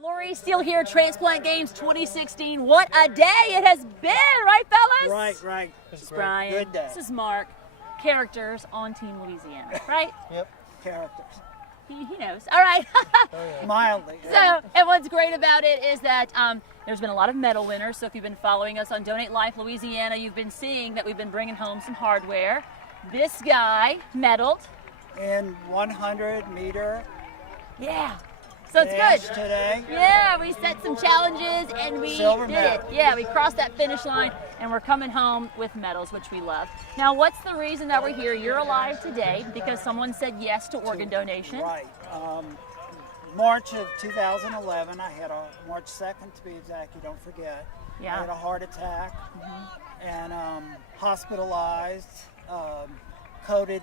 Lori Steele here, Transplant Games 2016. What a day it has been, right, fellas? Right. This is Brian. Good day. This is Mark. Characters on Team Louisiana, right? Yep. Characters. He knows. All right. Mildly. So, and what's great about it is that there's been a lot of medal winners. So if you've been following us on Donate Life Louisiana, you've been seeing that we've been bringing home some hardware. This guy medaled. In 100-meter. Yeah. So it's good. Today. Yeah, we set some challenges and we Silver did medal. it. Yeah, we crossed that finish line and we're coming home with medals, which we love. Now, what's the reason that we're here? You're alive today because someone said yes to organ donation. Right. March of 2011, I had a March 2nd to be exact, you don't forget. Yeah. I had a heart attack and hospitalized, coded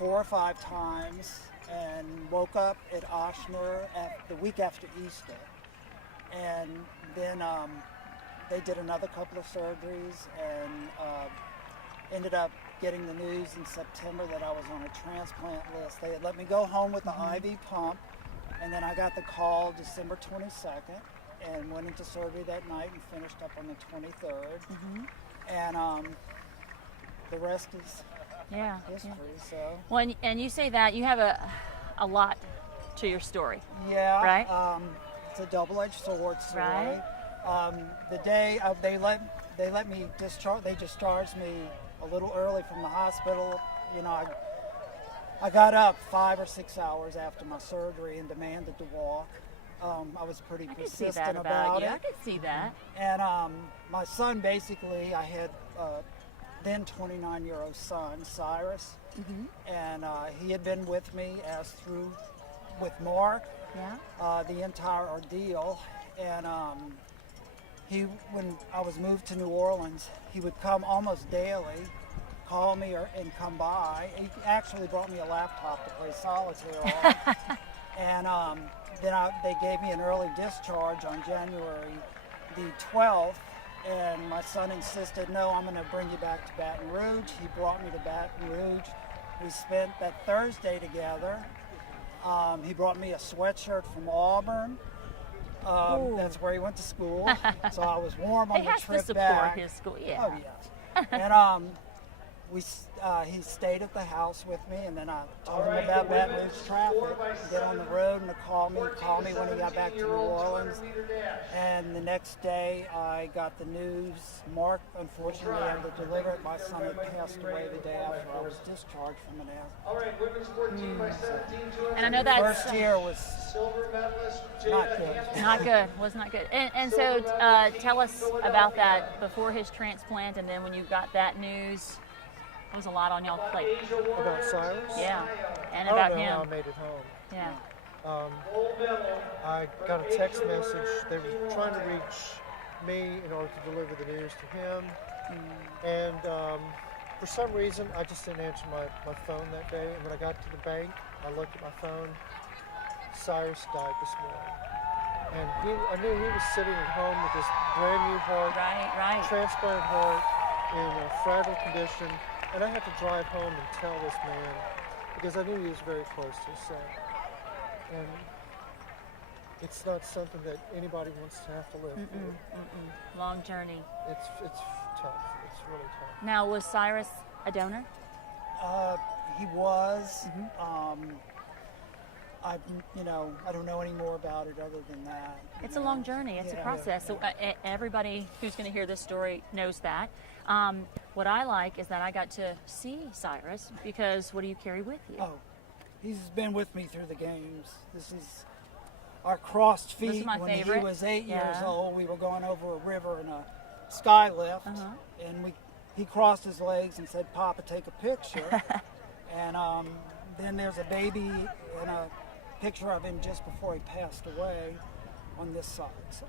4 or 5 times, and woke up at Oshner the week after Easter. And then they did another couple of surgeries and ended up getting the news in September that I was on a transplant list. They had let me go home with the IV pump, and then I got the call December 22nd and went into surgery that night and finished up on the 23rd. And the rest is history. So. Well, and you say that you have a lot to your story. Yeah. Right. It's a double-edged sword story. Right. The day they let me discharge, they discharged me a little early from the hospital. You know, I got up 5 or 6 hours after my surgery and demanded to walk. I was pretty persistent about it. I could see that. And my son, basically, I had then 29-year-old son, Cyrus, and he had been with me with Mark, the entire ordeal. And when I was moved to New Orleans, he would come almost daily, call me and come by. He actually brought me a laptop to play solitaire on. And then they gave me an early discharge on January the 12th. And my son insisted, no, I'm going to bring you back to Baton Rouge. He brought me to Baton Rouge. We spent that Thursday together. He brought me a sweatshirt from Auburn. That's where he went to school. So I was warm on the trip back. He has to support his school, yeah. Oh, yes. And he stayed at the house with me, and then I told him about Baton Rouge traffic, get on the road and to call me when he got back to New Orleans. And the next day I got the news. Mark unfortunately had to deliver it. My son had passed away the day after I was discharged from an accident. And I know that first year was not good. Was not good. And so tell us about that before his transplant, and then when you got that news. It was a lot on y'all's plate. About Cyrus? Yeah, and I about don't know him. how I made it home. Yeah. I got a text message. They were trying to reach me in order to deliver the news to him. And for some reason, I just didn't answer my phone that day. And when I got to the bank, I looked at my phone. Cyrus died this morning. And I knew he was sitting at home with this brand new heart, transplanted heart, in a fragile condition. And I had to drive home and tell this man, because I knew he was very close to his son. And it's not something that anybody wants to have to live through. Long journey. It's tough. It's really tough. Now, was Cyrus a donor? He was. I don't know any more about it other than that. It's a long journey. It's a process. So everybody who's going to hear this story knows that. What I like is that I got to see Cyrus because what do you carry with you? Oh, he's been with me through the games. This is our crossed feet. This is my when favorite. He was 8 years old, we were going over a river in a sky lift, and he crossed his legs and said, "Papa, take a picture." And then there's a baby and a picture of him just before he passed away on this side. So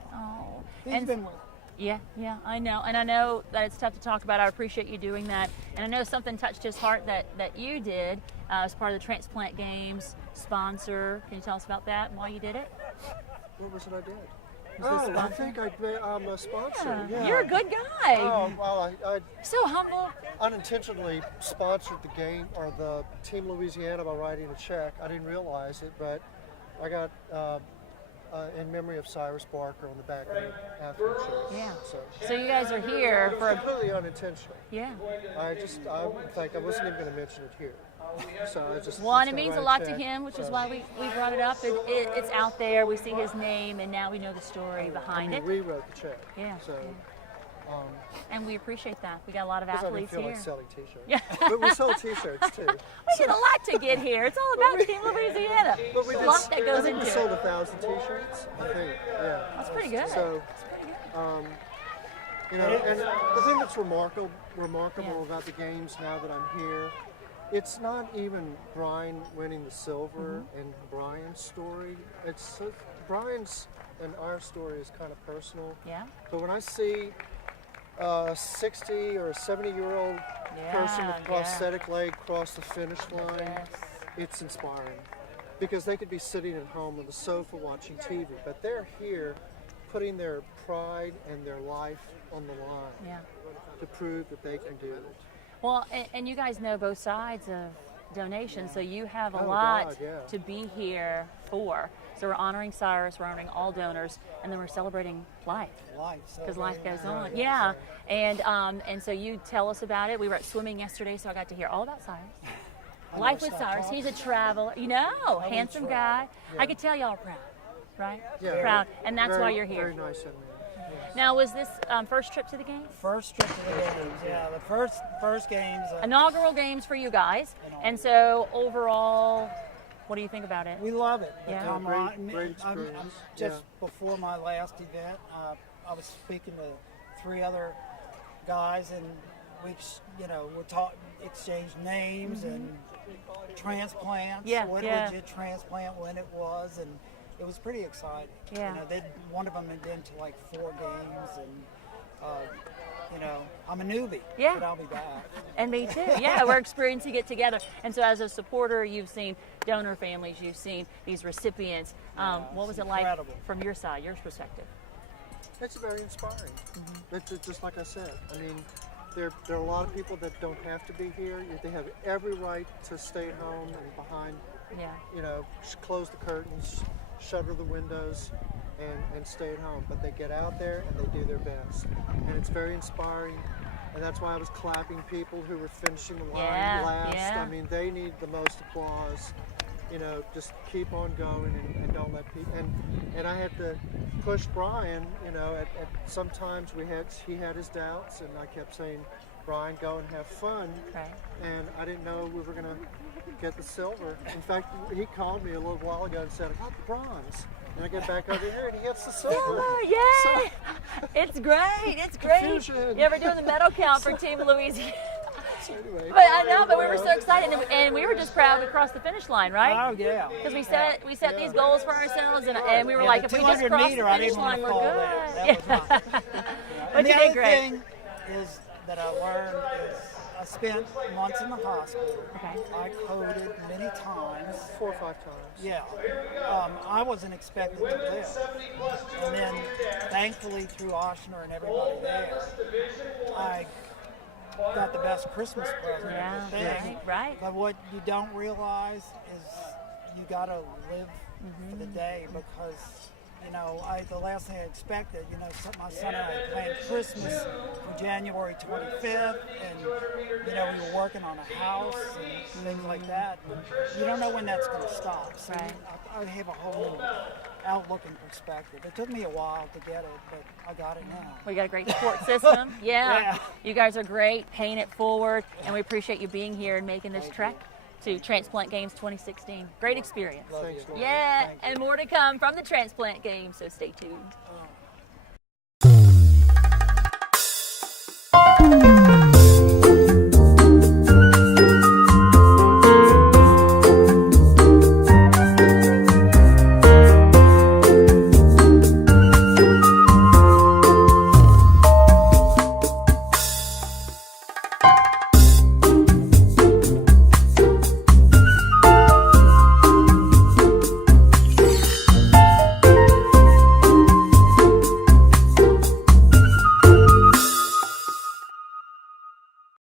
he's been with. Yeah, I know. And I know that it's tough to talk about. I appreciate you doing that. And I know something touched his heart that you did as part of the Transplant Games sponsor. Can you tell us about that and why you did it? What was it I did? I think I'm a sponsor. Yeah. You're a good guy. Oh, well, I so humble. Unintentionally sponsored the game or the Team Louisiana by writing a check. I didn't realize it, but I got in memory of Cyrus Barker on the back of the athlete shirt. Yeah. So So you guys are here for a completely unintentional. yeah. In fact, I wasn't even going to mention it here. So I just. Well, and it just means a write lot to check. him, which is So, why we brought it up. It's out there. We see his name, and now we know the story behind it. rewrote the check. Yeah. So. And we appreciate that. We got a lot of Because I didn't athletes feel here. like selling T-shirts. Yeah. But we sold T-shirts too. We get a lot to get here. It's all about Team Louisiana. But we a did, lot that goes I think into we sold it. 1,000 T-shirts. I think. Yeah. That's pretty good. So, That's pretty good. you know, and the thing that's remarkable Yeah. about the games now that I'm here, it's not even Brian winning the silver and Brian's story. It's Brian's and our story is kind of personal. Yeah. But when I see a 60 or a 70-year-old person with a prosthetic leg cross the finish line, Yes. it's inspiring. Because they could be sitting at home on the sofa watching TV, but they're here putting their pride and their life on the line Yeah. to prove that they can do it. Well, and you guys know both sides of donations, so you have a Oh, lot God, yeah. to be here for. So we're honoring Cyrus, we're honoring all donors, and then we're celebrating life. Because life goes on. Yeah. And so you tell us about it. We were at swimming yesterday, so I got to hear all about Cyrus. Life with Cyrus. He's a traveler. You know, handsome guy. I could tell y'all are proud, right? Yeah. Proud. And that's Very- why you're here. Very nice of me. Yes. Now, was this first trip to the games? First trip to the games, yeah. The first games. Inaugural games for you guys. And so overall, what do you think about it? We love it. The Yeah. camaraderie. Great I'm experience. just before my last event, I was speaking to 3 other guys, and we, we exchanged names and transplants. Yeah, What yeah. legit transplant when it was, and it was pretty exciting. Yeah. One of them had been to like 4 games, and I'm a newbie. Yeah. But I'll be back. And me too. Yeah, we're experiencing it together. And so, as a supporter, you've seen donor families, you've seen these recipients. What was it like incredible. from your side, your perspective? It's very inspiring. It's just like I said. I mean, there are a lot of people that don't have to be here. They have every right to stay home and behind, Yeah. Close the curtains, shutter the windows, and stay at home. But they get out there and they do their best. And it's very inspiring. And that's why I was clapping people who were finishing the line last. Yeah. I mean, they need the most applause. Just keep on going and don't let people. And I had to push Brian. At sometimes he had his doubts, and I kept saying, Brian, go and have fun. Right. And I didn't know we were going to get the silver. In fact, he called me a little while ago and said, I got the bronze. And I get back over here and he gets the silver. Oh, yay! It's great. It's great. Confusion. You ever doing the medal count for Team Louisiana? So anyway, But I know, but we were so excited, and we were just proud we crossed the finish line, right? Oh yeah. Because we set these goals for ourselves, and we were Yeah, like, the if we just 200 cross the meter, I finish didn't want line, to we're fall there. good. That was my, But and you the did other great. thing is that I learned is I spent months in the hospital. Okay. I coded many times. 4 or 5 times. Yeah. I wasn't expected to live. And then, thankfully, through Oshner and everybody there, I got the best Christmas present. Yeah, thing. right. But what you don't realize is you got to live for the day, because the last thing I expected, my son and I planned Christmas for January 25th, and we were working on a house and things like that. You don't know when that's going to stop. So Right. I have a whole new outlook and perspective. It took me a while to get it, but I got it now. We got a great support system. Yeah. Yeah. You guys are great, paying it forward, and we appreciate you being here and making this trek to Transplant Games 2016. Great experience. Thanks, Laura. Yeah, Thank you. and more to come from the Transplant Games, so stay tuned.